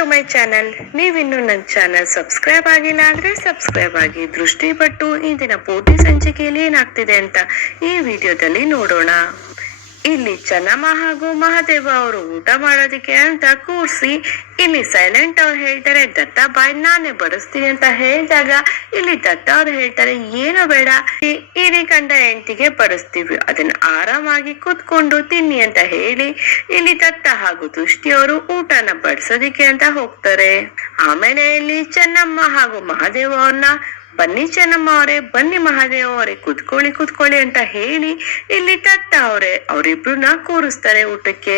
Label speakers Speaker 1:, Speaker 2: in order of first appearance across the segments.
Speaker 1: To my channel ನೀವಿನ್ನು ನನ್ನ channel subscribe ಆಗಿಲ್ಲ ಅಂದ್ರೆ ಸಬ್ಸ್ಕ್ರೈಬ್ ಆಗಿ, ದೃಷ್ಟಿ ಪಟ್ಟು ಇಂದಿನ ಪೋಟಿ ಸಂಚಿಕೆಯಲ್ಲಿ ಏನಾಗ್ತಿದೆ ಅಂತ ಈ ವಿಡಿಯೋದಲ್ಲಿ ನೋಡೋಣ. ಇಲ್ಲಿ ಚೆನ್ನಮ್ಮ ಹಾಗೂ ಮಹಾದೇವ ಅವರು ಊಟ ಮಾಡೋದಕ್ಕೆ ಅಂತ ಕೂರ್ಸಿ, ಇಲ್ಲಿ ಸೈಲೆಂಟ್ ಅವ್ರು ಹೇಳ್ತಾರೆ, ದತ್ತ ಬಾಯ್ ನಾನೇ ಬಡಿಸ್ತೀನಿ ಅಂತ ಹೇಳಿದಾಗ, ಇಲ್ಲಿ ದತ್ತ ಅವ್ರು ಹೇಳ್ತಾರೆ, ಏನು ಬೇಡ ಇಲ್ಲಿ ಕಂಡ ಹೆಂಡತಿಗೆ ಬಡಿಸ್ತೀವಿ, ಅದನ್ನ ಆರಾಮಾಗಿ ಕೂತ್ಕೊಂಡು ತಿನ್ನಿ ಅಂತ ಹೇಳಿ, ಇಲ್ಲಿ ದತ್ತ ಹಾಗೂ ದೃಷ್ಟಿಯವರು ಊಟನ ಬಡಿಸೋದಿಕ್ಕೆ ಅಂತ ಹೋಗ್ತಾರೆ. ಆಮೇಲೆ ಇಲ್ಲಿ ಚೆನ್ನಮ್ಮ ಹಾಗೂ ಮಹಾದೇವ ಅವ್ರನ್ನ ಬನ್ನಿ ಚೆನ್ನಮ್ಮ ಅವರೇ ಬನ್ನಿ ಮಹಾದೇವ ಅವರೇ ಕುತ್ಕೊಳ್ಳಿ ಕುತ್ಕೊಳ್ಳಿ ಅಂತ ಹೇಳಿ ಇಲ್ಲಿ ದತ್ತ ಅವರೇ. ಅವರಿಬ್ರನ್ನ ಕೂರಿಸ್ತಾರೆ ಊಟಕ್ಕೆ.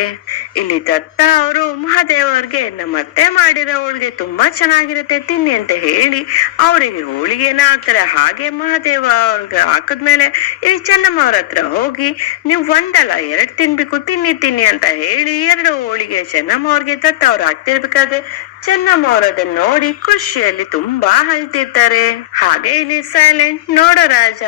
Speaker 1: ಇಲ್ಲಿ ದತ್ತ ಅವರು ಮಹಾದೇವ ಅವ್ರಿಗೆ ನಮ್ಮ ಅತ್ತೆ ಮಾಡಿರೋ ಹೋಳಿಗೆ ತುಂಬಾ ಚೆನ್ನಾಗಿರುತ್ತೆ, ತಿನ್ನಿ ಅಂತ ಹೇಳಿ ಅವರಿಗೆ ಹೋಳಿಗೆನ ಹಾಕ್ತಾರೆ ಹಾಗೆ ಮಹಾದೇವ ಅವ್ರಿಗೆ ಹಾಕಿದ್ಮೇಲೆ ಇಲ್ಲಿ ಚೆನ್ನಮ್ಮ ಅವ್ರ ಹತ್ರ ಹೋಗಿ, ನೀವು ಒಂದಲ್ಲ, ಎರಡ್ ತಿನ್ಬೇಕು, ತಿನ್ನಿ ತಿನ್ನಿ ಅಂತ ಹೇಳಿ ಎರಡು ಹೋಳಿಗೆ ಚೆನ್ನಮ್ಮ ಅವ್ರಿಗೆ ದತ್ತ ಅವ್ರು ಹಾಕ್ತಿರ್ಬೇಕಾದ್ರೆ ಚೆನ್ನಮ್ಮ ಅವರದನ್ನ ನೋಡಿ ಖುಷಿಯಲ್ಲಿ ತುಂಬಾ ಅಳ್ತಿರ್ತಾರೆ. ಹಾಗೆ ಇಲ್ಲಿ ಸೈಲೆಂಟ್ ನೋಡೋ ರಾಜ,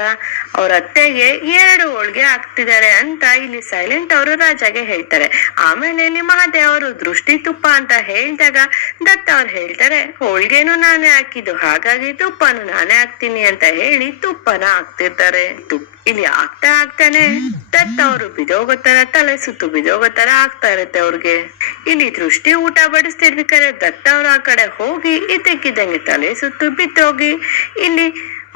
Speaker 1: ಅವ್ರ ಅತ್ತೆಗೆ ಎರಡು ಹೋಳ್ಗೆ ಹಾಕ್ತಿದ್ದಾರೆ ಅಂತ ಇಲ್ಲಿ ಸೈಲೆಂಟ್ ಅವರು ರಾಜಾಗೆ ಹೇಳ್ತಾರೆ. ಆಮೇಲೆ ಇಲ್ಲಿ ಮಹಾದೇವ್ ಅವರು ದೃಷ್ಟಿ ತುಪ್ಪ ಅಂತ ಹೇಳಿದಾಗ ದತ್ತ ಅವ್ರು ಹೇಳ್ತಾರೆ, ಹೋಳ್ಗೆನು ನಾನೇ ಹಾಕಿದ್ದು, ಹಾಗಾಗಿ ತುಪ್ಪನು ನಾನೇ ಹಾಕ್ತೀನಿ ಅಂತ ಹೇಳಿ ತುಪ್ಪನ ಹಾಕ್ತಿರ್ತಾರೆ. ತುಪ್ಪ ಇಲ್ಲಿ ಆಗ್ತಾ ಆಗ್ತಾನೆ. ದತ್ತ ಅವರು ಬಿದೋಗೋ ತರ ತಲೆ ಸುತ್ತು ಬಿದೋಗೋ ತರ ಆಗ್ತಾ ಇರುತ್ತೆ ಅವ್ರಿಗೆ. ಇಲ್ಲಿ ದೃಷ್ಟಿ ಊಟ ಬಡಿಸ್ತಿರ್ಬೇಕಾದ್ರೆ ದತ್ತ ಅವ್ರ ಆ ಕಡೆ ಹೋಗಿ ಇದ್ದಕ್ಕಿದ್ದಂಗೆ ತಲೆ ಸುತ್ತು ಬಿದ್ದೋಗಿ ಇಲ್ಲಿ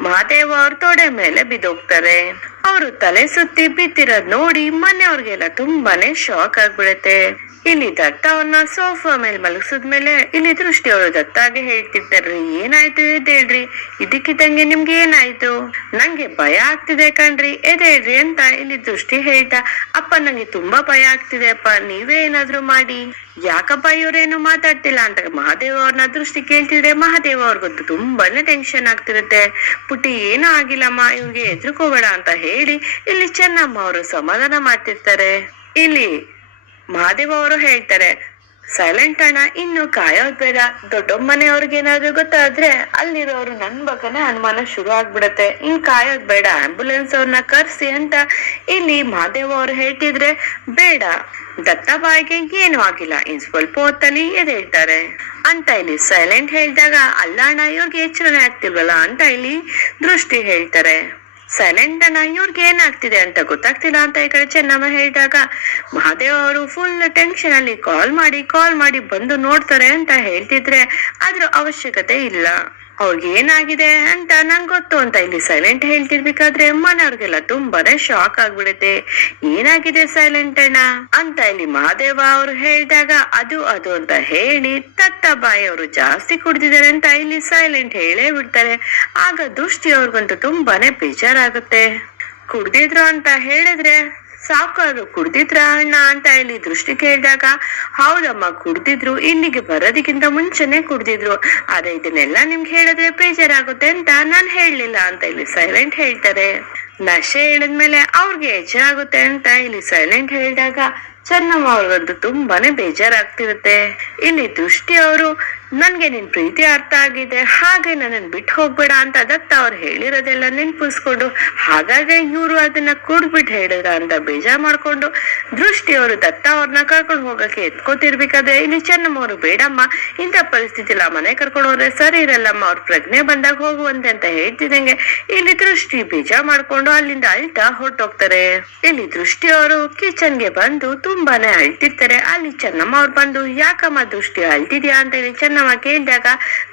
Speaker 1: ಮಹಾದೇವ ಅವ್ರ ತೊಡೆ ಮೇಲೆ ಬಿದ್ದೋಗ್ತಾರೆ. ಅವರು ತಲೆ ಸುತ್ತಿ ಬಿದ್ದಿರೋದ್ ನೋಡಿ ಮನೆಯವ್ರಿಗೆಲ್ಲ ತುಂಬಾನೇ ಶಾಕ್ ಆಗ್ಬಿಡತ್ತೆ. ಇಲ್ಲಿ ದತ್ತ ಅವನ್ನ ಸೋಫಾ ಮೇಲೆ ಮಲಗಿಸಿದ್ಮೇಲೆ ಇಲ್ಲಿ ದೃಷ್ಟಿ ಅವರು ದತ್ತಾಗೆ ಹೇಳ್ತಿರ್ತಾರ್ರಿ ಏನಾಯ್ತು ಎದ್ದೇಳ್ರಿ? ಇದಕ್ಕಿದ್ದಂಗೆ ನಿಮ್ಗೆ ಏನಾಯ್ತು? ನಂಗೆ ಭಯ ಆಗ್ತಿದೆ ಕಣ್ರಿ ಹೇಳ್ರಿ ಅಂತ ಇಲ್ಲಿ ದೃಷ್ಟಿ ಹೇಳ್ತಾ, ಅಪ್ಪ ನಂಗೆ ತುಂಬಾ ಭಯ ಆಗ್ತಿದೆ ಅಪ್ಪ ನೀವೇ ಏನಾದ್ರೂ ಮಾಡಿ. ಯಾಕಪ್ಪ ಇವ್ರೇನು ಮಾತಾಡ್ತಿಲ್ಲ ಅಂತ ಮಹಾದೇವ ಅವ್ರನ್ನ ದೃಷ್ಟಿ ಕೇಳ್ತಿದ್ರೆ ಮಹಾದೇವ ಅವ್ರಿಗಂತೂ ತುಂಬಾನೇ ಟೆನ್ಷನ್ ಆಗ್ತಿರುತ್ತೆ. ಪುಟ್ಟಿ, ಏನೂ ಆಗಿಲ್ಲಮ್ಮ ಇವ್ಗೆ ಎದ್ರುಕೋಬೇಡ ಅಂತ ಹೇಳಿ ಇಲ್ಲಿ ಚೆನ್ನಮ್ಮ ಅವರು ಸಮಾಧಾನ ಮಾಡ್ತಿರ್ತಾರೆ. ಇಲ್ಲಿ ಮಹಾದೇವ ಅವರು ಹೇಳ್ತಾರೆ, ಸೈಲೆಂಟ್ ಅಣ್ಣ, ಇನ್ನು ಕಾಯೋದ್ ಬೇಡ. ದೊಡ್ಡಮ್ಮನೆಯವ್ರಿಗೆ ಏನಾದ್ರು ಗೊತ್ತಾದ್ರೆ ಅಲ್ಲಿರೋರು ನನ್ ಬಗ್ಗೆ ಅನುಮಾನ ಶುರು ಆಗ್ಬಿಡತ್ತೆ. ಇನ್ ಕಾಯೋದ್ ಬೇಡ, ಆಂಬುಲೆನ್ಸ್ ಅವ್ರನ್ನ ಕರ್ಸಿ ಅಂತ ಇಲ್ಲಿ ಮಹಾದೇವ ಅವ್ರು ಹೇಳ್ತಿದ್ರೆ, ಬೇಡ ದತ್ತಾಬಾಯಿಗೆ ಏನು ಆಗಿಲ್ಲ. ಇನ್ ಸ್ವಲ್ಪ ಹೊತ್ತಲ್ಲಿ ಎದ್ದೇಳ್ತಾರೆ ಅಂತ ಇಲ್ಲಿ ಸೈಲೆಂಟ್ ಹೇಳಿದಾಗ, ಅಲ್ಲ ಅಣ್ಣ, ಇವ್ರಿಗೆ ಎಚ್ಚರನೇ ಆಗ್ತಿಲ್ವಲ್ಲ? ಅಂತ ಇಲ್ಲಿ ದೃಷ್ಟಿ ಹೇಳ್ತಾರೆ. ಸೈಲೆಂಟ್ ಇವ್ರಿಗೆ ಏನಾಗ್ತಿದೆ ಅಂತ ಗೊತ್ತಾಗ್ತಿಲ್ಲ ಅಂತ ಈ ಕಡೆ ಚೆನ್ನಮ್ಮ ಹೇಳಿದಾಗ, ಮಹಾದೇವ್ ಅವರು ಫುಲ್ ಟೆನ್ಷನ್ ಅಲ್ಲಿ ಕಾಲ್ ಮಾಡಿ ಕಾಲ್ ಮಾಡಿ ಬಂದು ನೋಡ್ತಾರೆ ಅಂತ ಹೇಳ್ತಿದ್ರೆ ಅದ್ರ ಅವಶ್ಯಕತೆ ಇಲ್ಲ. ಅವ್ರಿಗೆ ಏನಾಗಿದೆ ಅಂತ ನಂಗೆ ಗೊತ್ತು ಅಂತ ಇಲ್ಲಿ ಸೈಲೆಂಟ್ ಹೇಳ್ತಿರ್ಬೇಕಾದ್ರೆ ಮನೆಯವ್ರಿಗೆಲ್ಲ ತುಂಬಾನೇ ಶಾಕ್ ಆಗ್ಬಿಡುತ್ತೆ. ಏನಾಗಿದೆ ಸೈಲೆಂಟ್ ಅಣ್ಣ? ಅಂತ ಇಲ್ಲಿ ಮಹಾದೇವ ಅವ್ರು ಹೇಳಿದಾಗ ಅದು ಅದು ಅಂತ ಹೇಳಿ ತತ್ತಬಾಯಿ ಅವರು ಜಾಸ್ತಿ ಕುಡ್ದಿದ್ದಾರೆ ಅಂತ ಇಲ್ಲಿ ಸೈಲೆಂಟ್ ಹೇಳೇ ಬಿಡ್ತಾರೆ. ಆಗ ದೃಷ್ಟಿ ಅವ್ರಿಗಂತೂ ತುಂಬಾನೇ ಬೇಜಾರಾಗುತ್ತೆ. ಕುಡ್ದಿದ್ರು ಅಂತ ಹೇಳಿದ್ರೆ ಸಾಕು ಅದು ಕುಡ್ದಿದ್ರ ಅಣ್ಣ ಅಂತ ಇಲ್ಲಿ ದೃಷ್ಟಿ ಕೇಳಿದಾಗ, ಹೌದಮ್ಮ, ಕುಡ್ದಿದ್ರು, ಇಲ್ಲಿಗೆ ಬರೋದಕ್ಕಿಂತ ಮುಂಚೆನೆ ಕುಡ್ದಿದ್ರು. ಆದ್ರೆ ಇದನ್ನೆಲ್ಲ ನಿಮ್ಗೆ ಹೇಳಿದ್ರೆ ಬೇಜಾರಾಗುತ್ತೆ ಅಂತ ನಾನ್ ಹೇಳಲಿಲ್ಲ ಅಂತ ಇಲ್ಲಿ ಸೈಲೆಂಟ್ ಹೇಳ್ತಾರೆ. ನಶೆ ಹೇಳಿದ್ಮೇಲೆ ಅವ್ರಿಗೆ ಹೆಜ್ಜೆ ಆಗುತ್ತೆ ಅಂತ ಇಲ್ಲಿ ಸೈಲೆಂಟ್ ಹೇಳಿದಾಗ ಚೆನ್ನಮ್ಮ ಅವ್ರಿಗಂತೂ ತುಂಬಾನೇ ಬೇಜಾರಾಗ್ತಿರುತ್ತೆ. ಇಲ್ಲಿ ದೃಷ್ಟಿ ಅವರು, ನನ್ಗೆ ನಿನ್ ಪ್ರೀತಿ ಅರ್ಥ ಆಗಿದೆ, ಹಾಗೆ ನನ್ನನ್ ಬಿಟ್ಟು ಹೋಗ್ಬೇಡ ಅಂತ ದತ್ತ ಅವ್ರು ಹೇಳಿರೋದೆಲ್ಲ ನೆನ್ಪಿಸ್ಕೊಂಡು ಹಾಗಾಗಿ ಇವ್ರು ಅದನ್ನ ಕುಡ್ಬಿಟ್ಟು ಹೇಳಿದ್ರ ಅಂತ ಬೇಜಾರ್ ಮಾಡ್ಕೊಂಡು, ದೃಷ್ಟಿ ಅವರು ದತ್ತ ಅವ್ರನ್ನ ಕರ್ಕೊಂಡು ಹೋಗಕ್ಕೆ ಎತ್ಕೋತಿರ್ಬೇಕಾದ್ರೆ, ಇಲ್ಲಿ ಚೆನ್ನಮ್ಮ ಅವರು ಬೇಡಮ್ಮ, ಇಂಥ ಪರಿಸ್ಥಿತಿ ಇಲ್ಲ ಮನೆ ಕರ್ಕೊಂಡು ಹೋದ್ರೆ ಸರಿ ಇರಲ್ಲಮ್ಮ, ಅವ್ರ ಪ್ರಜ್ಞೆ ಬಂದಾಗ ಹೋಗುವಂತೆ ಅಂತ ಹೇಳ್ತಿದಂಗೆ ಇಲ್ಲಿ ದೃಷ್ಟಿ ಬೇಜಾರ್ ಮಾಡ್ಕೊಂಡು ಅಲ್ಲಿಂದ ಅಳ್ತಾ ಹೊರಟೋಗ್ತಾರೆ. ಇಲ್ಲಿ ದೃಷ್ಟಿ ಅವರು ಕಿಚನ್ಗೆ ಬಂದು ತುಂಬಾನೇ ಅಳ್ತಿರ್ತಾರೆ. ಅಲ್ಲಿ ಚೆನ್ನಮ್ಮ ಅವ್ರು ಬಂದು, ಯಾಕಮ್ಮ ದೃಷ್ಟಿ ಅಳ್ತಿದ್ಯಾ? ಅಂತ ಹೇಳಿ ಚೆನ್ನಮ್ಮ ಕೇಳಿದಾಗ,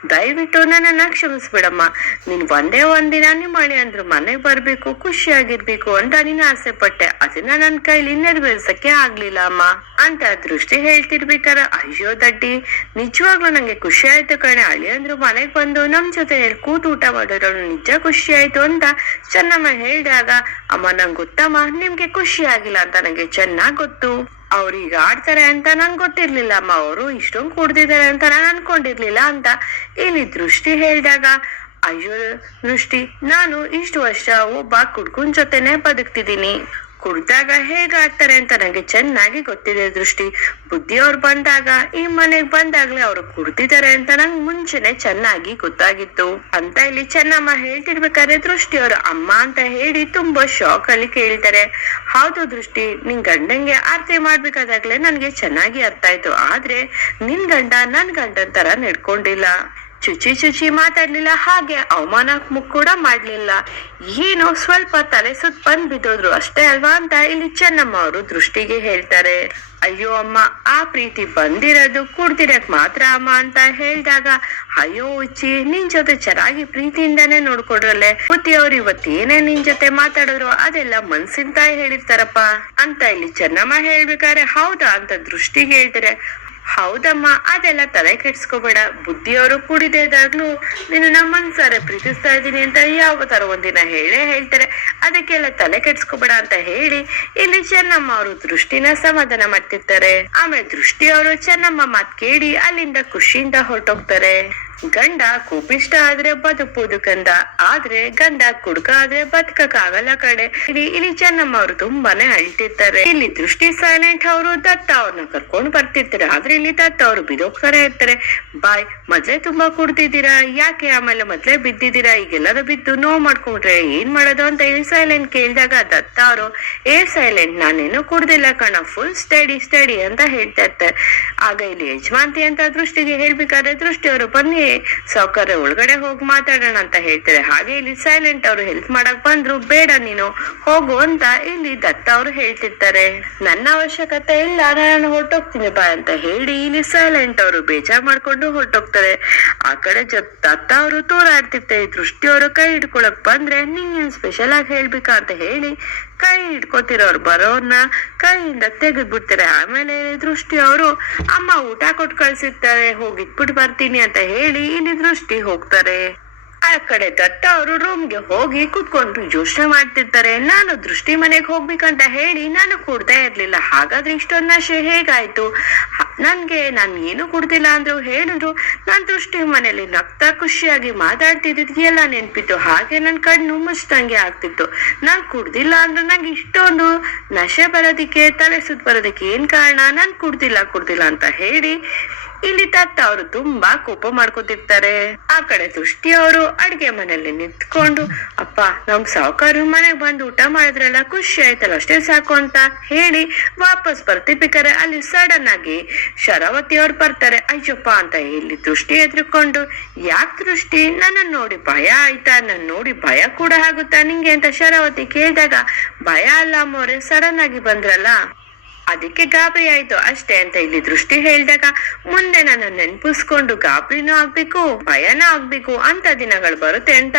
Speaker 1: ದಯವಿಟ್ಟು ನನ್ನನ್ನ ಕ್ಷಮಿಸ್ಬಿಡಮ್ಮ. ನೀನ್ ಒಂದೇ ಒಂದಿನ ನಿಮ್ಮ ಮಳೆ ಅಂದ್ರು ಮನೆಗ್ ಬರ್ಬೇಕು, ಖುಷಿಯಾಗಿರ್ಬೇಕು ಅಂತ ನೀನ್ ಆಸೆ ಪಟ್ಟೆ ಅದನ್ನ ನನ್ ಕೈಲಿ ನೆರವೇರ್ಸಕ್ಕೆ ಆಗ್ಲಿಲ್ಲ ಅಮ್ಮ. ಅಂತ ದೃಷ್ಟಿ ಹೇಳ್ತಿರ್ಬೇಕಾರ, ಅಯ್ಯೋ ದಡ್ಡಿ, ನಿಜವಾಗ್ಲೂ ನಂಗೆ ಖುಷಿ ಆಯ್ತು ಕಣೆ. ಅಳಿಯಂದ್ರು ಮನೆಗ್ ಬಂದು ನಮ್ ಜೊತೆ ಕೂತು ಊಟ ಮಾಡಿರೋಳು ನಿಜ ಖುಷಿ ಆಯ್ತು ಅಂತ ಚೆನ್ನಮ್ಮ ಹೇಳಿದಾಗ, ಅಮ್ಮ ನಂಗೆ ಗೊತ್ತಮ್ಮ, ನಿಮ್ಗೆ ಖುಷಿ ಆಗಿಲ್ಲ ಅಂತ ನಂಗೆ ಚೆನ್ನಾಗ್ ಗೊತ್ತು. ಅವ್ರು ಈಗ ಆಡ್ತಾರೆ ಅಂತ ನಂಗೆ ಗೊತ್ತಿರ್ಲಿಲ್ಲ ಅಮ್ಮ ಅವರು, ಇಷ್ಟೊಂದು ಕುಡ್ದಿದ್ದಾರೆ ಅಂತ ನಾನು ಅನ್ಕೊಂಡಿರ್ಲಿಲ್ಲ ಅಂತ. ಇಲ್ಲಿ ದೃಷ್ಟಿ ಹೇಳಿದಾಗ, ಅಯ್ಯೋ ದೃಷ್ಟಿ, ನಾನು ಇಷ್ಟು ವರ್ಷ ಒಬ್ಬ ಕುಡ್ಕುನ್ ಜೊತೆನೆ ಬದುಕ್ತಿದ್ದೀನಿ. ಕುಡ್ದಾಗ ಹೇಗಾಗ್ತಾರೆ ಅಂತ ನಂಗೆ ಚೆನ್ನಾಗಿ ಗೊತ್ತಿದೆ ದೃಷ್ಟಿ. ಬುದ್ಧಿಯವ್ರು ಬಂದಾಗ, ಈ ಮನೆಗ್ ಬಂದಾಗ್ಲೇ ಅವ್ರು ಕುಡ್ದಿದ್ದಾರೆ ಅಂತ ನಂಗೆ ಮುಂಚೆನೆ ಚೆನ್ನಾಗಿ ಗೊತ್ತಾಗಿತ್ತು. ಅಂತ ಇಲ್ಲಿ ಚೆನ್ನಮ್ಮ ಹೇಳ್ತಿರ್ಬೇಕಾದ್ರೆ ದೃಷ್ಟಿಯವರು ಅಮ್ಮ ಅಂತ ಹೇಳಿ ತುಂಬಾ ಶಾಕ್ ಅಲ್ಲಿ ಕೇಳ್ತಾರೆ. ಹೌದು ದೃಷ್ಟಿ, ನಿನ್ ಗಂಡಂಗೆ ಆರತಿ ಮಾಡ್ಬೇಕಾದಾಗ್ಲೇ ನನ್ಗೆ ಚೆನ್ನಾಗಿ ಅರ್ಥ ಆಯ್ತು. ಆದ್ರೆ ನಿನ್ ಗಂಡ ನನ್ ಗಂಡನ್ ತರ ನಡ್ಕೊಂಡಿಲ್ಲ. ಚುಚಿ ಚುಚಿ ಮಾತಾಡ್ಲಿಲ್ಲ, ಹಾಗೆ ಅವಮಾನ ಮುಖ ಕೂಡ ಮಾಡ್ಲಿಲ್ಲ. ಏನೋ ಸ್ವಲ್ಪ ತಲೆ ಸುತ್ತ ಬಂದ್ ಬಿದ್ದೋದ್ರು ಅಷ್ಟೇ ಅಲ್ವಾ ಅಂತ ಇಲ್ಲಿ ಚೆನ್ನಮ್ಮ ಅವರು ದೃಷ್ಟಿಗೆ ಹೇಳ್ತಾರೆ. ಅಯ್ಯೋ ಅಮ್ಮ, ಆ ಪ್ರೀತಿ ಬಂದಿರೋದು ಕುಡ್ದಿರಕ್ ಮಾತ್ರ ಅಮ್ಮ ಅಂತ ಹೇಳಿದಾಗ, ಅಯ್ಯೋ ಉಚ್ಚಿ, ನಿನ್ ಜೊತೆ ಚೆನ್ನಾಗಿ ಪ್ರೀತಿಯಿಂದಾನೇ ನೋಡ್ಕೊಡ್ರಲ್ಲೇ. ಬುದ್ಧಿ ಅವ್ರು ಇವತ್ತೇನೇ ನಿನ್ ಜೊತೆ ಮಾತಾಡಿದ್ರು ಅದೆಲ್ಲ ಮನ್ಸಿನ ತಾಯಿ ಹೇಳಿರ್ತಾರಪ್ಪ ಅಂತ ಇಲ್ಲಿ ಚೆನ್ನಮ್ಮ ಹೇಳ್ಬೇಕಾದ್ರೆ ಹೌದಾ ಅಂತ ದೃಷ್ಟಿಗೆ ಹೇಳ್ತಾರೆ. ಹೌದಮ್ಮ, ಅದೆಲ್ಲ ತಲೆ ಕೆಡ್ಸ್ಕೋಬೇಡ. ಬುದ್ಧಿಯವರು ಕುಡಿದೇದಾಗ್ಲೂ ನಿನ್ನ ಮನ್ಸಾರೆ ಪ್ರೀತಿಸ್ತಾ ಇದ್ದೀನಿ ಅಂತ ಯಾವ ತರ ಒಂದಿನ ಹೇಳೇ ಹೇಳ್ತಾರೆ. ಅದಕ್ಕೆಲ್ಲ ತಲೆ ಕೆಡ್ಸ್ಕೋಬೇಡ ಅಂತ ಹೇಳಿ ಇಲ್ಲಿ ಚೆನ್ನಮ್ಮ ಅವರು ದೃಷ್ಟಿನ ಸಮಾಧಾನ ಮಾಡ್ತಿರ್ತಾರೆ. ಆಮೇಲೆ ದೃಷ್ಟಿ ಅವರು ಚೆನ್ನಮ್ಮ ಮಾತ್ ಕೇಳಿ ಅಲ್ಲಿಂದ ಖುಷಿಯಿಂದ ಹೊರಟೋಗ್ತಾರೆ. ಗಂಡ ಕೋಪಿಷ್ಟ ಆದ್ರೆ ಬದುಕುವುದು ಗಂಧ ಆದ್ರೆ ಗಂಡ ಕುಡ್ಕ ಆದ್ರೆ ಬದುಕಕ್ ಆಗಲ್ಲ ಕಡೆ ಇಲ್ಲಿ ಇಲ್ಲಿ ಚೆನ್ನಮ್ಮ ಅವರು ತುಂಬಾನೇ ಅಳ್ತಿರ್ತಾರೆ. ಇಲ್ಲಿ ದೃಷ್ಟಿ ಸೈಲೆಂಟ್ ಅವರು ದತ್ತ ಅವ್ರನ್ನ ಕರ್ಕೊಂಡು ಬರ್ತಿರ್ತಾರೆ. ಆದ್ರೆ ಇಲ್ಲಿ ಅವ್ರು ಬಿದೋಗ್ತಾರೆ ಇರ್ತಾರೆ ಬಾಯ್ ಮೊದ್ಲೇ ತುಂಬಾ ಕುಡ್ದಿದ್ದೀರಾ ಯಾಕೆ ಆಮೇಲೆ ಮೊದ್ಲೇ ಬಿದ್ದಿದ್ದೀರಾ? ಈಗೆಲ್ಲದ ಬಿದ್ದು ನೋವು ಮಾಡ್ಕೊಂಡ್ರೆ ಏನ್ ಮಾಡೋದು ಅಂತ ಇಲ್ಲಿ ಸೈಲೆಂಟ್ ಕೇಳಿದಾಗ ದತ್ತ ಅವರು, ಏ ಸೈಲೆಂಟ್ ನಾನೇನು ಕುಡ್ದಿಲ್ಲ ಕಣ ಫುಲ್ ಸ್ಟಡಿ ಸ್ಟಡಿ ಅಂತ ಹೇಳ್ತಾ ಇರ್ತಾರೆ. ಆಗ ಇಲ್ಲಿ ಯಜಮಾಂತಿ ಅಂತ ದೃಷ್ಟಿಗೆ ಹೇಳ್ಬೇಕಾದ್ರೆ ದೃಷ್ಟಿ ಅವರು, ಬನ್ನಿ ಸೌಕರ್ಯ ಒಳಗಡೆ ಹೋಗಿ ಮಾತಾಡೋಣ ಅಂತ ಹೇಳ್ತಾರೆ. ಹಾಗೆ ಇಲ್ಲಿ ಸೈಲೆಂಟ್ ಅವರು ಹೆಲ್ಪ್ ಮಾಡಕ್ ಬಂದ್ರು, ಬೇಡ ನೀನು, ಹೋಗು ಅಂತ ಇಲ್ಲಿ ದತ್ತ ಅವರು ಹೇಳ್ತಿರ್ತಾರೆ. ನನ್ನ ಅವಶ್ಯಕತೆ ಇಲ್ಲ, ನಾನು ಹೊರಟೋಗ್ತೀನಿ ಬಾ ಅಂತ ಹೇಳಿ ಇಲ್ಲಿ ಸೈಲೆಂಟ್ ಅವರು ಬೇಜಾರ್ ಮಾಡ್ಕೊಂಡು ಹೊರಟೋಗ್ತಾರೆ. ಆ ಕಡೆ ದತ್ತ ಅವರು ತೋರಾಡ್ತಿರ್ತಾರೆ. ದೃಷ್ಟಿ ಅವರು ಕೈ ಹಿಡ್ಕೊಳಕ್ ಬಂದ್ರೆ ನೀನ್ ಸ್ಪೆಷಲ್ ಆಗಿ ಹೇಳ್ಬೇಕಾ ಅಂತ ಹೇಳಿ ಕೈ ಹಿಡ್ಕೊತಿರೋರು ಬರೋರ್ನ ಕೈಯಿಂದ ತೆಗೆದ್ ಬಿಡ್ತಾರೆ ಆಮೇಲೆ ದೃಷ್ಟಿ ಅವರು, ಅಮ್ಮ ಊಟ ಕೊಟ್ಟು ಕಳ್ಸಿರ್ತಾರೆ ಹೋಗಿ ಇಟ್ಬಿಟ್ಟು ಬರ್ತೀನಿ ಅಂತ ಹೇಳಿ ಇಲ್ಲಿ ದೃಷ್ಟಿ ಹೋಗ್ತಾರೆ. ಆ ಕಡೆ ದತ್ತ ಅವರು ರೂಮ್ಗೆ ಹೋಗಿ ಕುತ್ಕೊಂಡು ಯೋಚನೆ ಮಾಡ್ತಿರ್ತಾರೆ. ನಾನು ದೃಷ್ಟಿ ಮನೆಗೆ ಹೋಗ್ಬೇಕಂತ ಹೇಳಿ ನಾನು ಕೊಡ್ತಾ ಇರ್ಲಿಲ್ಲ. ಹಾಗಾದ್ರೆ ಇಷ್ಟೊಂದು ನಶೆ ಹೇಗಾಯ್ತು? ನನ್ಗೆ ನಾನ್ ಏನು ಕೊಡ್ತಿಲ್ಲ ಅಂದ್ರು ಹೇಳಿದ್ರು, ನಾನ್ ದೃಷ್ಟಿ ಮನೆಯಲ್ಲಿ ನಗ್ತಾ ಖುಷಿಯಾಗಿ ಮಾತಾಡ್ತಿದ್ದು ಎಲ್ಲ ನೆನ್ಪಿತ್ತು. ಹಾಗೆ ನನ್ ಕಣ್ಣು ಮುಚ್ಚಿದಂಗೆ ಆಗ್ತಿತ್ತು. ನಾನ್ ಕುಡ್ದಿಲ್ಲ ಅಂದ್ರೆ ನಂಗೆ ಇಷ್ಟೊಂದು ನಶೆ ಬರೋದಿಕ್ಕೆ ತಲೆ ಸುತ್ತ ಬರೋದಕ್ಕೆ ಏನ್ ಕಾರಣ? ನಾನ್ ಕುಡ್ದಿಲ್ಲ ಕುಡ್ದಿಲ್ಲ ಅಂತ ಹೇಳಿ ಇಲ್ಲಿ ತಾತ ಅವರು ತುಂಬಾ ಕೋಪ ಮಾಡ್ಕೊತಿರ್ತಾರೆ. ಆ ಕಡೆ ದೃಷ್ಟಿ ಅವರು ಅಡ್ಗೆ ಮನೆಯಲ್ಲಿ ನಿಂತ್ಕೊಂಡು, ಅಪ್ಪ, ನಮ್ ಸಾವುಕಾರ ಮನೆಗ್ ಬಂದು ಊಟ ಮಾಡಿದ್ರಲ್ಲ, ಖುಷಿ ಆಯ್ತಲ್ಲ, ಅಷ್ಟೇ ಸಾಕು ಅಂತ ಹೇಳಿ ವಾಪಸ್ ಬರ್ತಿರ್ಬೇಕಾರೆ ಅಲ್ಲಿ ಸಡನ್ ಆಗಿ ಶರಾವತಿ ಅವ್ರು ಬರ್ತಾರೆ. ಅಯ್ಯಪ್ಪ, ಅಂತ ಇಲ್ಲಿ ದೃಷ್ಟಿ ಎದ್ರುಕೊಂಡು ಯಾಕ್ ದೃಷ್ಟಿ ನನ್ನ ನೋಡಿ ಭಯ ಆಯ್ತಾ? ನನ್ ನೋಡಿ ಭಯ ಕೂಡ ಆಗುತ್ತಾ? ನಿಂಗೆ? ಅಂತ ಶರಾವತಿ ಕೇಳಿದಾಗ, ಭಯ ಅಲ್ಲ ಅಮ್ಮವ್ರೆ ಸಡನ್ ಆಗಿ ಬಂದ್ರಲ್ಲ. ಅದಕ್ಕೆ ಗಾಬರಿ ಆಯ್ತು. ಅಷ್ಟೇ ಅಂತ ಇಲ್ಲಿ ದೃಷ್ಟಿ ಹೇಳಿದಾಗ ಮುಂದೆ ನಾನು ನೆನ್ಪಿಸ್ಕೊಂಡು ಗಾಬರಿನೂ ಆಗ್ಬೇಕು, ಭಯನೂ ಆಗ್ಬೇಕು, ಅಂತ ದಿನಗಳು ಬರುತ್ತೆ ಅಂತ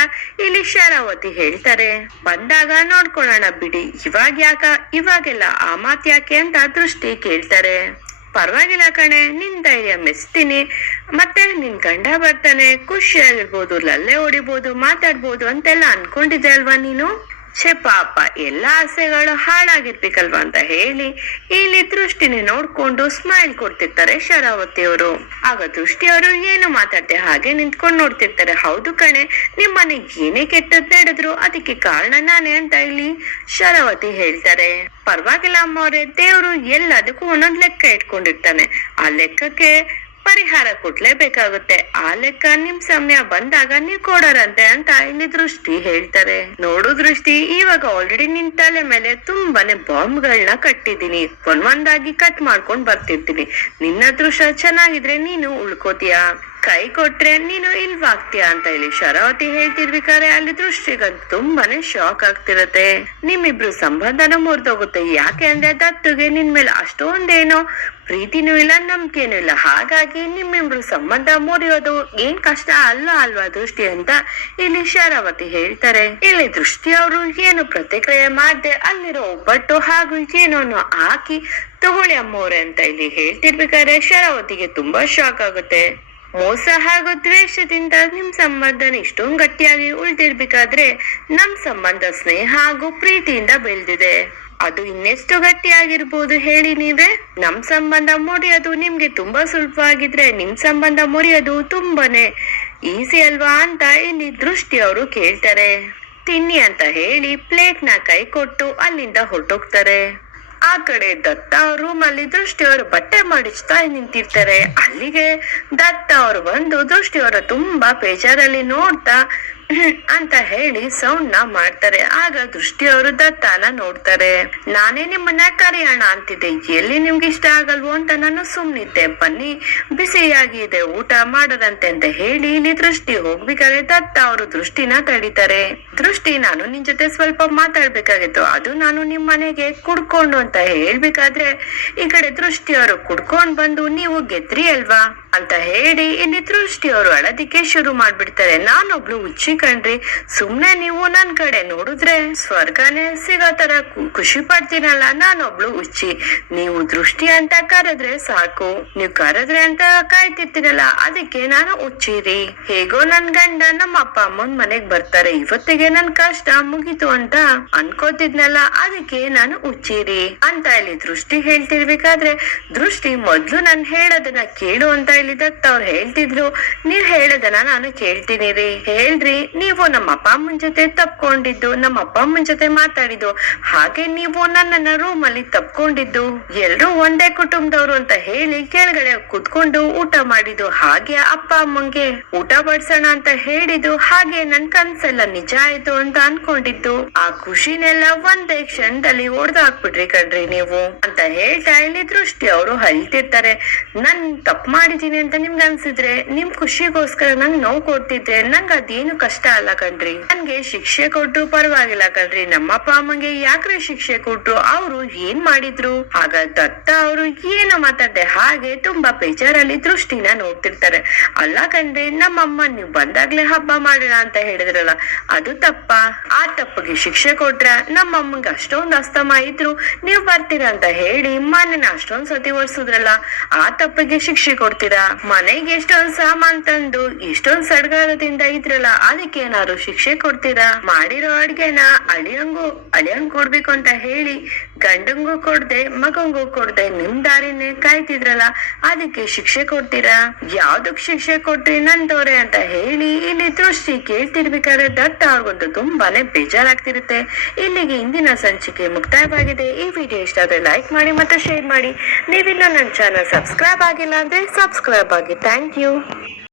Speaker 1: ಇಲ್ಲಿ ಶರಾವತಿ ಹೇಳ್ತಾರೆ. ಬಂದಾಗ ನೋಡ್ಕೊಳ್ಳೋಣ ಬಿಡಿ. ಇವಾಗ ಯಾಕ? ಇವಾಗೆಲ್ಲ ಆ ಮಾತ್ ಯಾಕೆ ಅಂತ ದೃಷ್ಟಿ ಕೇಳ್ತಾರೆ. ಪರವಾಗಿಲ್ಲ ಕಣೆ, ನಿನ್ ಧೈರ್ಯ ಮೆಚ್ತೀನಿ. ಮತ್ತೆ ನಿನ್ ಗಂಡ ಬರ್ತಾನೆ, ಖುಷಿಯಾಗಿರ್ಬೋದು, ಲಲ್ಲೆ ಹೊಡಿಬೋದು, ಮಾತಾಡ್ಬೋದು ಅಂತೆಲ್ಲ ಅನ್ಕೊಂಡಿದ್ದೆ ಅಲ್ವಾ ನೀನು? ಛೇ ಪಾಪ, ಎಲ್ಲ ಆಸೆಗಳು ಹಾಳಾಗಿರ್ಬೇಕಲ್ವಾ ಅಂತ ಹೇಳಿ ಇಲ್ಲಿ ದೃಷ್ಟಿನಿ ನೋಡ್ಕೊಂಡು ಸ್ಮೈಲ್ ಕೊಡ್ತಿರ್ತಾರೆ ಶರಾವತಿ ಅವರು ಆಗ ದೃಷ್ಟಿಯವರು ಏನು ಮಾತಾಡ್ದೆ ಹಾಗೆ ನಿಂತ್ಕೊಂಡು ನೋಡ್ತಿರ್ತಾರೆ. ಹೌದು ಕಣೆ, ನಿಮ್ ಮನೆಗ್ ಏನೇ ಕೆಟ್ಟದ್ ನಡೆದ್ರು ಅದಕ್ಕೆ ಕಾರಣ ನಾನೇ ಅಂತ ಇಲ್ಲಿ ಶರಾವತಿ ಹೇಳ್ತಾರೆ. ಪರವಾಗಿಲ್ಲ ಅಮ್ಮವ್ರೆ, ದೇವ್ರು ಎಲ್ಲದಕ್ಕೂ ಒಂದೊಂದ್ ಲೆಕ್ಕ ಇಟ್ಕೊಂಡಿರ್ತಾನೆ. ಆ ಲೆಕ್ಕಕ್ಕೆ ಪರಿಹಾರ ಕೊಡ್ಲೇಬೇಕಾಗುತ್ತೆ ಆ ಲೆಕ್ಕ ನಿಮ್ ಸಮಯ ಬಂದಾಗ ನೀವ್ ಕೊಡೋರಂತೆ ಅಂತ ಇಲ್ಲಿ ದೃಷ್ಟಿ ಹೇಳ್ತಾರೆ. ನೋಡು ದೃಷ್ಟಿ, ಇವಾಗ ಆಲ್ರೆಡಿ ನಿನ್ ತಲೆ ಮೇಲೆ ತುಂಬಾನೇ ಬಾಂಬ್ ಗಳನ್ನ ಕಟ್ಟಿದೀನಿ ಒಂದೊಂದಾಗಿ ಕಟ್ ಮಾಡ್ಕೊಂಡ್ ಬರ್ತಿರ್ತೀನಿ. ನಿನ್ನ ಅದೃಷ್ಟ ಚೆನ್ನಾಗಿದ್ರೆ ನೀನು ಉಳ್ಕೋತೀಯ? ಕೈ ಕೊಟ್ರೆ ನೀನು ಇಲ್ವಾಗ್ತೀಯ ಅಂತ ಹೇಳಿ ಶರಾವತಿ ಹೇಳ್ತಿರ್ಬೇಕಾದ್ರೆ ಅಲ್ಲಿ ದೃಷ್ಟಿಗಂತ ತುಂಬಾನೇ ಶಾಕ್ ಆಗ್ತಿರತ್ತೆ. ನಿಮ್ಮಿಬ್ರು ಸಂಬಂಧನ ಮುರಿದೋಗುತ್ತೆ. ಯಾಕೆ ಅಂದ್ರೆ ದತ್ತುಗೆ ನಿನ್ ಮೇಲೆ ಅಷ್ಟೊಂದೇನೋ ಪ್ರೀತಿನೂ ಇಲ್ಲ, ನಂಬಿಕೆನೂ ಇಲ್ಲ. ಹಾಗಾಗಿ ನಿಮ್ಮಿಬ್ರು ಸಂಬಂಧ ಮುರಿಯೋದು ಏನ್ ಕಷ್ಟ ಅಲ್ಲ ಅಲ್ವಾ ದೃಷ್ಟಿ ಅಂತ ಇಲ್ಲಿ ಶರಾವತಿ ಹೇಳ್ತಾರೆ. ಇಲ್ಲಿ ದೃಷ್ಟಿ ಅವರು ಏನು ಪ್ರತಿಕ್ರಿಯೆ ಮಾಡದೆ ಅಲ್ಲಿರೋ ಒಬ್ಬಟ್ಟು ಹಾಗೂ ಏನೋನು ಹಾಕಿ ತಗೊಳ್ಳಿ ಅಮ್ಮವ್ರೆ ಅಂತ ಇಲ್ಲಿ ಹೇಳ್ತಿರ್ಬೇಕಾದ್ರೆ ಶರಾವತಿಗೆ ತುಂಬಾ ಶಾಕ್ ಆಗುತ್ತೆ. ಮೋಸ ಹಾಗೂ ದ್ವೇಷದಿಂದ ನಿಮ್ ಸಂಬಂಧನ ಇಷ್ಟೊಂದು ಗಟ್ಟಿಯಾಗಿ ಉಳಿದಿರ್ಬೇಕಾದ್ರೆ ನಮ್ ಸಂಬಂಧ, ಸ್ನೇಹ ಹಾಗೂ ಪ್ರೀತಿಯಿಂದ ಬೆಳೆದಿದೆ. ಅದು ಇನ್ನೆಷ್ಟು ಗಟ್ಟಿಯಾಗಿರ್ಬೋದು ಹೇಳಿ ನೀವೇ? ನಮ್ ಸಂಬಂಧ ಮುರಿಯೋದು ನಿಮ್ಗೆ ತುಂಬಾ ಸುಲಭವಾಗಿದ್ರೆ ನಿಮ್ ಸಂಬಂಧ ಮುರಿಯೋದು ತುಂಬಾನೇ. ಈಸಿ ಅಲ್ವಾ ಅಂತ ಇಲ್ಲಿ ದೃಷ್ಟಿ ಅವರು ಕೇಳ್ತಾರೆ. ತಿನ್ನಿ ಅಂತ ಹೇಳಿ ಪ್ಲೇಟ್ನ ಕೈ ಕೊಟ್ಟು ಅಲ್ಲಿಂದ ಹೊರಟೋಗ್ತಾರೆ. ಆ ಕಡೆ ದತ್ತ ರೂಮ್ ಅಲ್ಲಿ ದೃಷ್ಟಿ ಅವರು ಬಟ್ಟೆ ಮಾಡಿಸ್ತಾ ನಿಂತಿರ್ತಾರೆ. ಅಲ್ಲಿಗೆ ದತ್ತ ಅವರು ಬಂದು ದೃಷ್ಟಿ ಅವರ ತುಂಬಾ ಬೇಜಾರಲ್ಲಿ ನೋಡ್ತಾ ಅಂತ ಹೇಳಿ ಸೌಂಡ್ನ ಮಾಡ್ತಾರೆ. ಆಗ ದೃಷ್ಟಿ ಅವರು ದತ್ತನ ನೋಡ್ತಾರೆ. ನಾನೇ ನಿಮ್ಮನ್ನ ಕರೆಯೋಣ ಅಂತಿದ್ದೆ. ಎಲ್ಲಿ ನಿಮ್ಗೆ ಇಷ್ಟ ಆಗಲ್ವೋ ಅಂತ ನಾನು ಸುಮ್ನಿದ್ದೆ. ಬನ್ನಿ ಬಿಸಿಯಾಗಿದೆ ಊಟ ಮಾಡದಂತೆ ಅಂತ ಹೇಳಿ ಇಲ್ಲಿ ದೃಷ್ಟಿ ಹೋಗ್ಬೇಕಾದ್ರೆ ದತ್ತ ಅವರು ದೃಷ್ಟಿನ ತಡಿತಾರೆ. ದೃಷ್ಟಿ, ನಾನು ನಿನ್ ಜೊತೆ ಸ್ವಲ್ಪ ಮಾತಾಡ್ಬೇಕಾಗಿತ್ತು. ಅದು ನಾನು ನಿಮ್ ಮನೆಗೆ ಕುಡ್ಕೊಂಡು ಅಂತ ಹೇಳ್ಬೇಕಾದ್ರೆ ಈ ಕಡೆ ದೃಷ್ಟಿ ಅವರು ಕುಡ್ಕೊಂಡ್ ಬಂದು ನೀವು ಗೆದ್ರಿ ಅಲ್ವಾ? ಅಂತ ಹೇಳಿ ಇಲ್ಲಿ ದೃಷ್ಟಿ ಅವರು ಅಳದಿಕ್ಕೆ ಶುರು ಮಾಡ್ಬಿಡ್ತಾರೆ. ನಾನೊಬ್ಳು ಹುಚ್ಚಿ ಕಣ್ರಿ. ಸುಮ್ನೆ ನೀವು ನನ್ ಕಡೆ ನೋಡಿದ್ರೆ ಸ್ವರ್ಗನೇ ಸಿಗೋ ತರ ಖುಷಿ ಪಡ್ತೀನಲ್ಲ. ನಾನೊಬ್ಳು ಹುಚ್ಚಿ. ನೀವು ದೃಷ್ಟಿ ಅಂತ ಕರೆದ್ರೆ ಸಾಕು. ನೀವು ಕರೆದ್ರೆ ಅಂತ ಕಾಯ್ತಿರ್ತೀನಲ್ಲ. ಅದಕ್ಕೆ ನಾನು ಹುಚ್ಚಿರಿ ಹೇಗೋ ನನ್ ಗಂಡ ನಮ್ಮ ಅಪ್ಪ ಅಮ್ಮನ್ ಮನೆಗ್ ಬರ್ತಾರೆ. ಇವತ್ತಿಗೆ ನನ್ ಕಷ್ಟ ಮುಗೀತು ಅಂತ ಅನ್ಕೋತಿದ್ನಲ್ಲ. ಅದಕ್ಕೆ ನಾನು ಹುಚ್ಚಿರಿ ಅಂತ ಇಲ್ಲಿ ದೃಷ್ಟಿ ಹೇಳ್ತಿರ್ಬೇಕಾದ್ರೆ ದೃಷ್ಟಿ ಮೊದ್ಲು ನಾನು ಹೇಳೋದನ್ನ ಕೇಳು ಅಂತ ದತ್ತ ಅವ್ರು ಹೇಳ್ತಿದ್ರು. ನೀವ್ ಹೇಳದನ ನಾನು ಕೇಳ್ತೀನಿ ರೀ. ಹೇಳ್ರಿ. ನೀವು ನಮ್ಮ ಅಪ್ಪ ಅಮ್ಮನ್ ಜೊತೆ ತಪ್ಕೊಂಡಿದ್ದು, ನಮ್ಮ ಅಪ್ಪ ಅಮ್ಮನ್ ಜೊತೆ ಮಾತಾಡಿದ್ದು. ಹಾಗೆ ನೀವು ನನ್ನನ್ನ ರೂಮ್ ಅಲ್ಲಿ ತಪ್ಕೊಂಡಿದ್ದು. ಎಲ್ರು ಒಂದೇ ಕುಟುಂಬದವ್ರು ಅಂತ ಹೇಳಿ ಕೆಳಗಡೆ ಕುತ್ಕೊಂಡು ಊಟ ಮಾಡಿದ್ದು. ಹಾಗೆ ಅಪ್ಪ ಅಮ್ಮಂಗೆ ಊಟ ಬಡ್ಸೋಣ ಅಂತ ಹೇಳಿದ್ದು. ಹಾಗೆ ನನ್ ಕನ್ಸೆಲ್ಲ ನಿಜ ಆಯ್ತು ಅಂತ ಅನ್ಕೊಂಡಿದ್ದು. ಆ ಖುಷಿನೆಲ್ಲ ಒಂದೇ ಕ್ಷಣದಲ್ಲಿ ಹೊಡೆದು ಹಾಕ್ಬಿಟ್ರಿ ಕಣ್ರಿ ನೀವು. ಅಂತ ಹೇಳ್ತಾ ಇಲ್ಲಿ ದೃಷ್ಟಿ ಅವರು ಹಲ್ತಿರ್ತಾರೆ ನನ್ ತಪ್ಪು ಮಾಡಿದೀನಿ ಅಂತ ನಿಮ್ಗೆ ಅನ್ಸಿದ್ರೆ ನಿಮ್ ಖುಷಿಗೋಸ್ಕರ ನಂಗ್ ನೋವು ಕೊಡ್ತಿದ್ರೆ ನಂಗ್ ಅದೇನು ಕಷ್ಟ ಅಲ್ಲ ಕಣ್ರಿ. ನನ್ಗೆ ಶಿಕ್ಷೆ ಕೊಟ್ಟು ಪರವಾಗಿಲ್ಲ ಕಣ್ರಿ. ನಮ್ಮ ಅಪ್ಪ ಅಮ್ಮಂಗೆ ಯಾಕ್ರಿ ಶಿಕ್ಷೆ ಕೊಟ್ರು ಅವ್ರು ಏನ್ ಮಾಡಿದ್ರು? ಆಗ ದತ್ತ ಅವರು ಏನು ಮಾತಾಡ್ದೆ. ಹಾಗೆ ತುಂಬಾ ಬೇಜಾರಲ್ಲಿ ದೃಷ್ಟಿನ ನೋಡ್ತಿರ್ತಾರೆ. ಅಲ್ಲ ಕಣ್ರಿ, ನಮ್ಮಮ್ಮ ನೀವು ಬಂದಾಗ್ಲೇ ಹಬ್ಬ ಮಾಡೋಣ ಅಂತ ಹೇಳಿದ್ರಲ್ಲ, ಅದು ತಪ್ಪ. ಆ ತಪ್ಪಿಗೆ ಶಿಕ್ಷೆ ಕೊಟ್ರ ನಮ್ಮಮ್ಮಂಗೆ ಅಷ್ಟೊಂದ್ ಅಸ್ತಮ ಇದ್ರು. ನೀವ್ ಬರ್ತೀರಾ ಅಂತ ಹೇಳಿ ಮನೆನ ಅಷ್ಟೊಂದ್ ಸತಿ ಒರ್ಸಿದ್ರಲ್ಲ, ಆ ತಪ್ಪಿಗೆ ಶಿಕ್ಷೆ ಕೊಡ್ತೀರಾ ಮನೆಗೆ ಎಷ್ಟೊಂದ್ ಸಾಮಾನ್ ತಂದು ಇಷ್ಟೊಂದ್ ಸಡ್ಗಾರದಿಂದ ಇದ್ರಲ್ಲ, ಅದಕ್ಕೆ ಏನಾದ್ರು ಶಿಕ್ಷೆ ಕೊಡ್ತೀರಾ? ಮಾಡಿರೋ ಅಡ್ಗೆನ ಅಳಿಯಂಗು, ಅಳಿಯಂಗ್ ಕೊಡ್ಬೇಕು ಅಂತ ಹೇಳಿ, ಗಂಡಂಗೂ ಕೊಡ್ದೆ, ಮಗಂಗೂ ಕೊಡ್ದೆ ನಿಮ್ ದಾರಿನೇ ಕಾಯ್ತಿದ್ರಲ್ಲ, ಅದಕ್ಕೆ ಶಿಕ್ಷೆ ಕೊಡ್ತೀರಾ? ಯಾವ್ದಕ್ ಶಿಕ್ಷೆ ಕೊಟ್ರಿ ನಂತವ್ರೆ ಅಂತ ಹೇಳಿ, ಇಲ್ಲಿ ದೃಷ್ಟಿ ಕೇಳ್ತಿರ್ಬೇಕಾದ್ರೆ ದತ್ತ ಅವ್ರಿಗಂತೂ ತುಂಬಾನೇ ಬೇಜಾರಾಗ್ತಿರುತ್ತೆ. ಇಲ್ಲಿಗೆ ಇಂದಿನ ಸಂಚಿಕೆ ಮುಕ್ತಾಯವಾಗಿದೆ. ಈ ವಿಡಿಯೋ ಇಷ್ಟ ಆದ್ರೆ ಲೈಕ್ ಮಾಡಿ ಮತ್ತೆ ಶೇರ್ ಮಾಡಿ. ನೀವಿಲ್ಲ ನನ್ನ ಚಾನಲ್ ಸಬ್ಸ್ಕ್ರೈಬ್ ಆಗಿಲ್ಲ ಅಂದ್ರೆ subscribe Claire Baggy. Thank you.